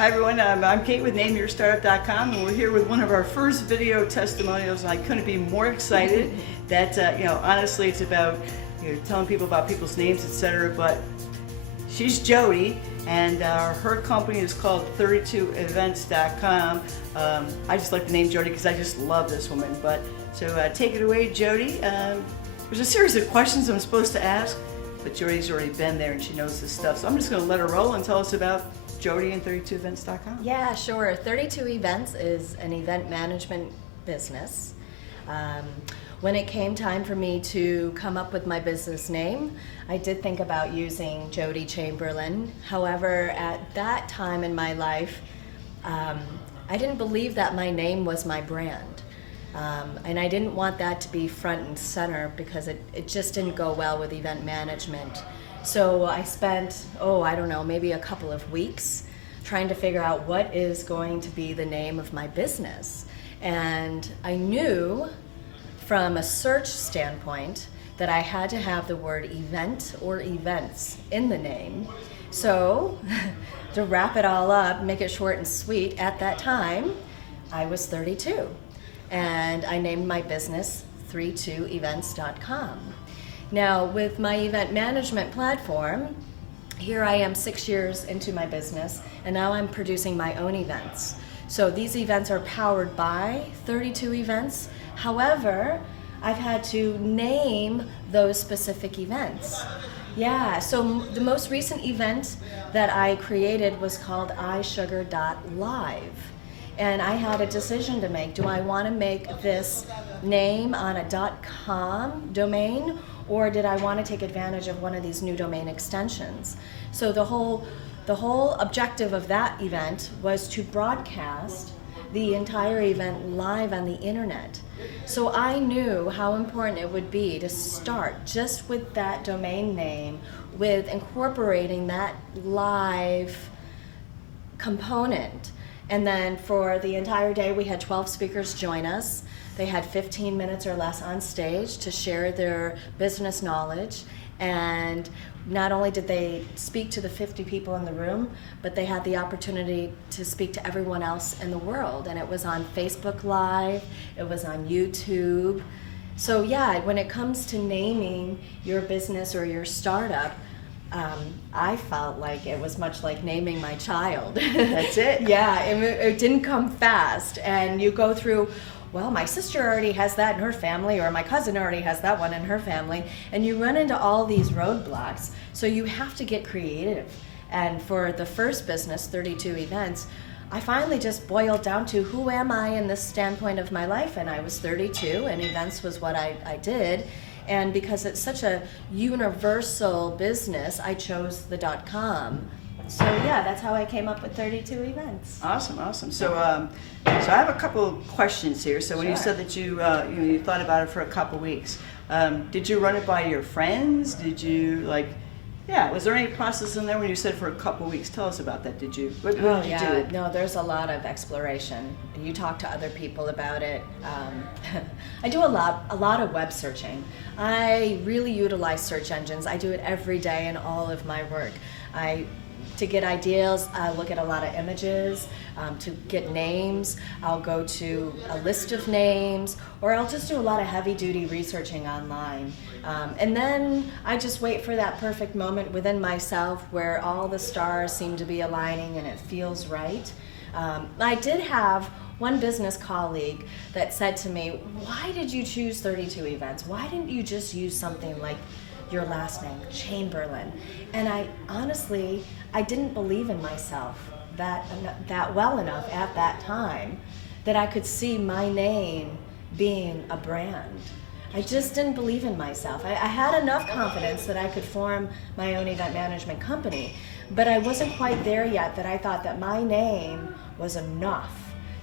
Hi everyone, I'm Kate with NameYourStartup.com, and we're here with one of our first video testimonials, and I couldn't be more excited that, honestly it's about telling people about people's names, etc. But she's Jody, and her company is called 32events.com. I just like the name Jody because I just love this woman. But so take it away, Jody. There's a series of questions I'm supposed to ask, but Jody's already been there and she knows this stuff. So I'm just going to let her roll and tell us about Jody and 32events.com. Yeah, sure. 32 Events is an event management business. When it came time for me to come up with my business name, I did think about using Jody Chamberlain. However, at that time in my life, I didn't believe that my name was my brand. And I didn't want that to be front and center because it just didn't go well with event management. So I spent, maybe a couple of weeks trying to figure out what is going to be the name of my business. And I knew from a search standpoint that I had to have the word event or events in the name. So to wrap it all up, make it short and sweet, at that time, I was 32. And I named my business 32events.com. Now, with my event management platform, here I am 6 years into my business, and now I'm producing my own events. So these events are powered by 32 events. However, I've had to name those specific events. Yeah, so the most recent event that I created was called iSugar.live. And I had a decision to make. Do I want to make this name on a .com domain, or did I want to take advantage of one of these new domain extensions? So the whole objective of that event was to broadcast the entire event live on the internet. So I knew how important it would be to start just with that domain name, with incorporating that live component. And then for the entire day, we had 12 speakers join us. They had 15 minutes or less on stage to share their business knowledge. And not only did they speak to the 50 people in the room, but they had the opportunity to speak to everyone else in the world. And it was on Facebook Live, it was on YouTube. So yeah, when it comes to naming your business or your startup, I felt like it was much like naming my child. That's it. Yeah, it didn't come fast. And you go through, well, my sister already has that in her family, or my cousin already has that one in her family. And you run into all these roadblocks. So you have to get creative. And for the first business, 32 Events, I finally just boiled down to who am I in this standpoint of my life? And I was 32, and events was what I did. And because it's such a universal business, I chose the .com. So yeah, that's how I came up with 32 Events. Awesome. So I have a couple of questions here. So when you said that you thought about it for a couple weeks, did you run it by your friends? Did you was there any process in there when you said for a couple of weeks? Tell us about that. What did you do? No, there's a lot of exploration. You talk to other people about it. I do a lot of web searching. I really utilize search engines. I do it every day in all of my work. To get ideas, I look at a lot of images. To get names, I'll go to a list of names, or I'll just do a lot of heavy-duty researching online. And then I just wait for that perfect moment within myself where all the stars seem to be aligning and it feels right. I did have one business colleague that said to me, why did you choose 32 Events? Why didn't you just use something like your last name, Chamberlain? And I didn't believe in myself that well enough at that time that I could see my name being a brand. I just didn't believe in myself. I had enough confidence that I could form my own event management company, but I wasn't quite there yet that I thought that my name was enough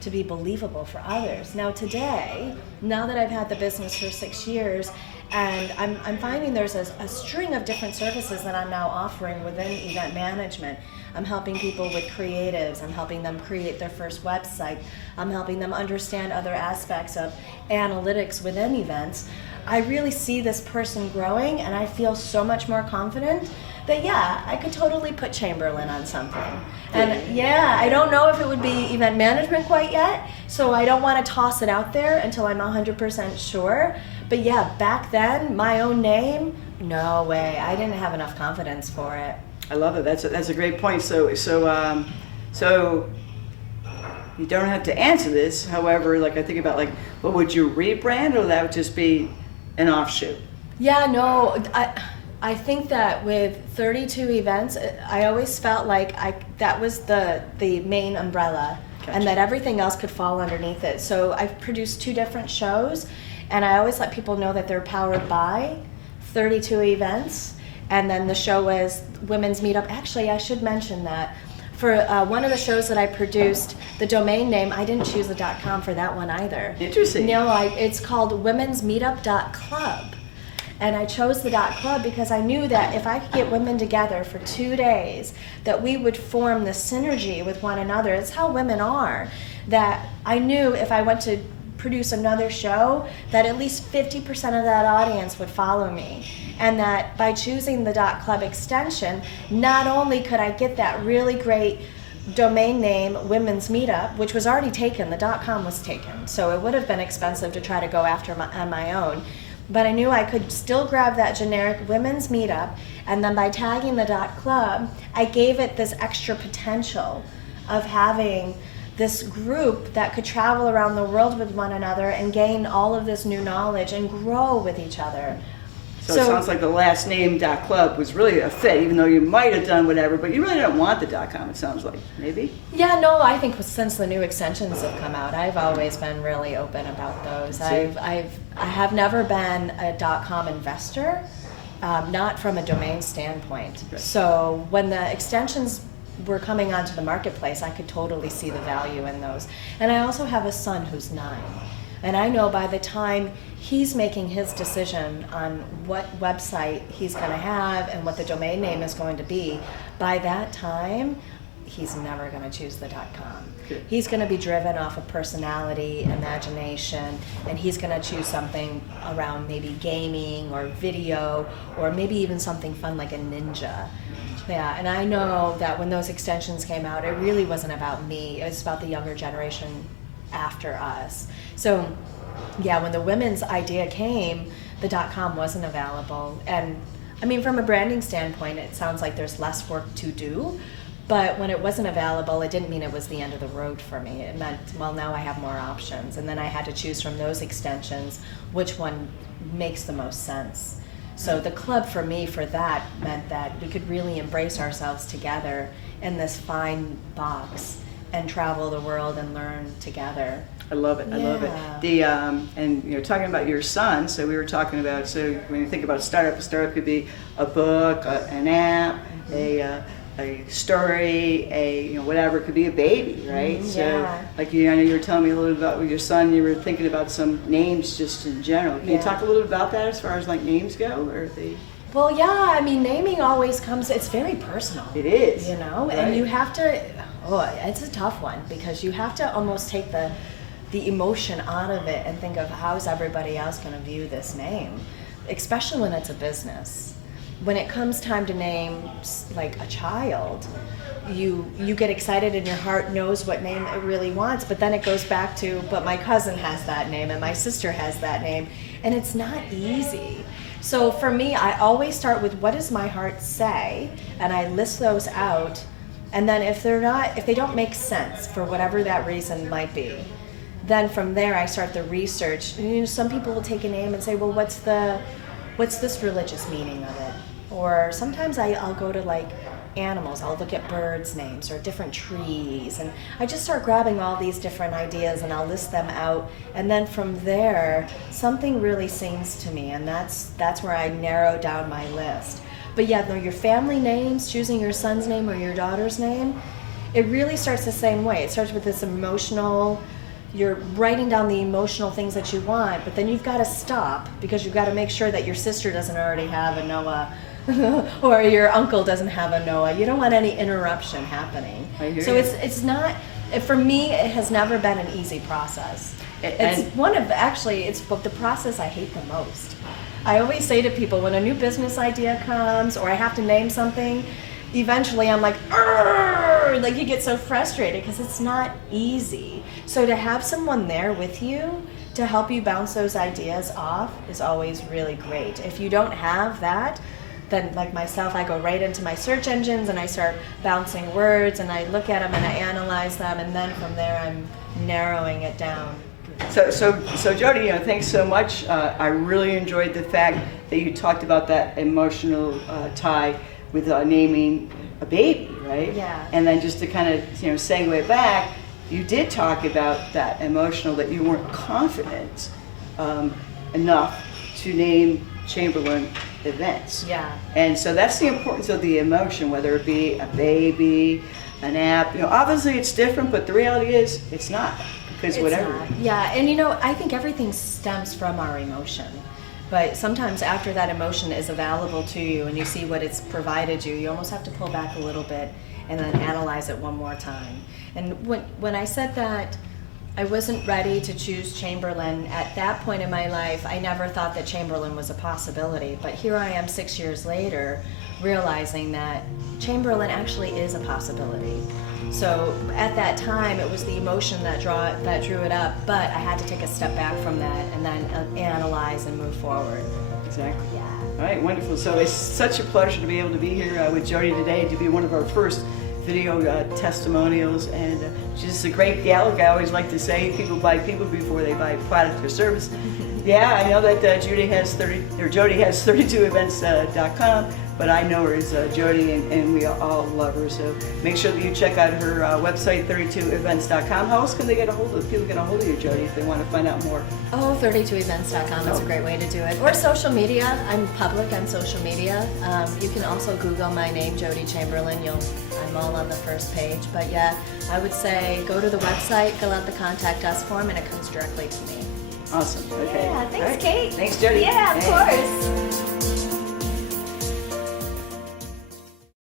to be believable for others. Now today, now that I've had the business for 6 years, And I'm finding there's a string of different services that I'm now offering within event management. I'm helping people with creatives. I'm helping them create their first website. I'm helping them understand other aspects of analytics within events. I really see this person growing, and I feel so much more confident that, yeah, I could totally put Chamberlain on something. And yeah, I don't know if it would be event management quite yet, so I don't want to toss it out there until I'm 100% sure. But yeah, back then, my own name, no way. I didn't have enough confidence for it. I love it. That's a great point. So you don't have to answer this. However, like I think about like, well, would you rebrand, or that would just be an offshoot? Yeah, no, I think that with 32 events, I always felt like that was the main umbrella. Gotcha. And that everything else could fall underneath it. So I've produced 2 different shows, and I always let people know that they're powered by 32 events. And then the show was Women's Meetup. Actually, I should mention that for one of the shows that I produced, the domain name, I didn't choose the .com for that one either. Interesting. No, it's called womensmeetup.club. And I chose the .club because I knew that if I could get women together for 2 days, that we would form the synergy with one another. It's how women are. That I knew if I went to produce another show, that at least 50% of that audience would follow me. And that by choosing the .club extension, not only could I get that really great domain name, Women's Meetup, which was already taken, the .com was taken, so it would have been expensive to try to go after on my own. But I knew I could still grab that generic Women's Meetup, and then by tagging the .club, I gave it this extra potential of having this group that could travel around the world with one another and gain all of this new knowledge and grow with each other. So it sounds like the last name .club was really a fit, even though you might have done whatever, but you really don't want the .com, it sounds like, maybe? Yeah, no, I think since the new extensions have come out, I've always been really open about those. I have never been a .com investor, not from a domain standpoint. Right. So when the extensions were coming onto the marketplace, I could totally see the value in those. And I also have a son who's 9. And I know by the time he's making his decision on what website he's going to have and what the domain name is going to be, by that time, he's never going to choose the .com. Good. He's going to be driven off of personality, imagination, and he's going to choose something around maybe gaming or video, or maybe even something fun like a ninja. Yeah, and I know that when those extensions came out, it really wasn't about me. It was about the younger generation after us. So, yeah, when the women's idea came, the .com wasn't available. And, I mean, from a branding standpoint, it sounds like there's less work to do. But when it wasn't available, it didn't mean it was the end of the road for me. It meant, well, now I have more options. And then I had to choose from those extensions which one makes the most sense. So the club for me, for that, meant that we could really embrace ourselves together in this fine box and travel the world and learn together. I love it. I love it. And talking about your son. So we were talking about. So when you think about a startup could be a book, an app, a story, whatever. It could be a baby, right? So like I know you were telling me a little bit about with your son. You were thinking about some names just in general. Can you talk a little bit about that as far as like names go, or the? Well, yeah. I mean, naming always comes. It's very personal. It is. Right? And you have to. Oh, it's a tough one because you have to almost take the emotion out of it and think of how's everybody else going to view this name, especially when it's a business. When it comes time to name like a child, you get excited and your heart knows what name it really wants, but then it goes back to, but my cousin has that name and my sister has that name, and it's not easy. So for me, I always start with what does my heart say, and I list those out, and then if they don't make sense for whatever that reason might be, then from there I start the research. Some people will take a name and say, well, what's this religious meaning of it? Or sometimes I'll go to like animals. I'll look at birds' names or different trees, and I just start grabbing all these different ideas and I'll list them out. And then from there, something really sings to me, and that's where I narrow down my list. But yeah, your family names, choosing your son's name or your daughter's name, it really starts the same way. It starts with this emotional, you're writing down the emotional things that you want, but then you've got to stop because you've got to make sure that your sister doesn't already have a Noah or your uncle doesn't have a Noah. You don't want any interruption happening. I hear so you. it's not, for me, it has never been an easy process. It's it's the process I hate the most. I always say to people, when a new business idea comes or I have to name something, eventually I'm like, "Arr!" Like you get so frustrated because it's not easy. So to have someone there with you to help you bounce those ideas off is always really great. If you don't have that, then like myself, I go right into my search engines and I start bouncing words and I look at them and I analyze them, and then from there I'm narrowing it down. So Jody, thanks so much. I really enjoyed the fact that you talked about that emotional tie with naming a baby, right? Yeah. And then just to kind of segue back, you did talk about that emotional, that you weren't confident enough to name Chamberlain events. Yeah. And so that's the importance of the emotion, whether it be a baby, an app. Obviously it's different, but the reality is it's not. Because It's whatever. not. Yeah, and I think everything stems from our emotion. But sometimes after that emotion is available to you and you see what it's provided you, you almost have to pull back a little bit and then analyze it one more time. And when I said that I wasn't ready to choose Chamberlain at that point in my life, I never thought that Chamberlain was a possibility. But here I am 6 years later, realizing that Chamberlain actually is a possibility. So at that time, it was the emotion that drew it up, but I had to take a step back from that and then analyze and move forward. Exactly. Yeah. All right, wonderful. So it's such a pleasure to be able to be here with Jody today, to be one of our first video testimonials, and she's a great gal. Like I always like to say, people buy people before they buy product or service. Yeah, I know that Jody has 32events.com, but I know her as Jody, and we all love her. So make sure that you check out her website, 32events.com. How else can they get a hold of people? Get a hold of you, Jody, if they want to find out more? Oh, 32events.com is a great way to do it. Or social media. I'm public on social media. You can also Google my name, Jody Chamberlain. I'm all on the first page. But yeah, I would say go to the website, fill out the contact us form, and it comes directly to me. Awesome. Okay. Yeah, thanks, All right. Kate. Thanks, Jody. Yeah, of Hey. course.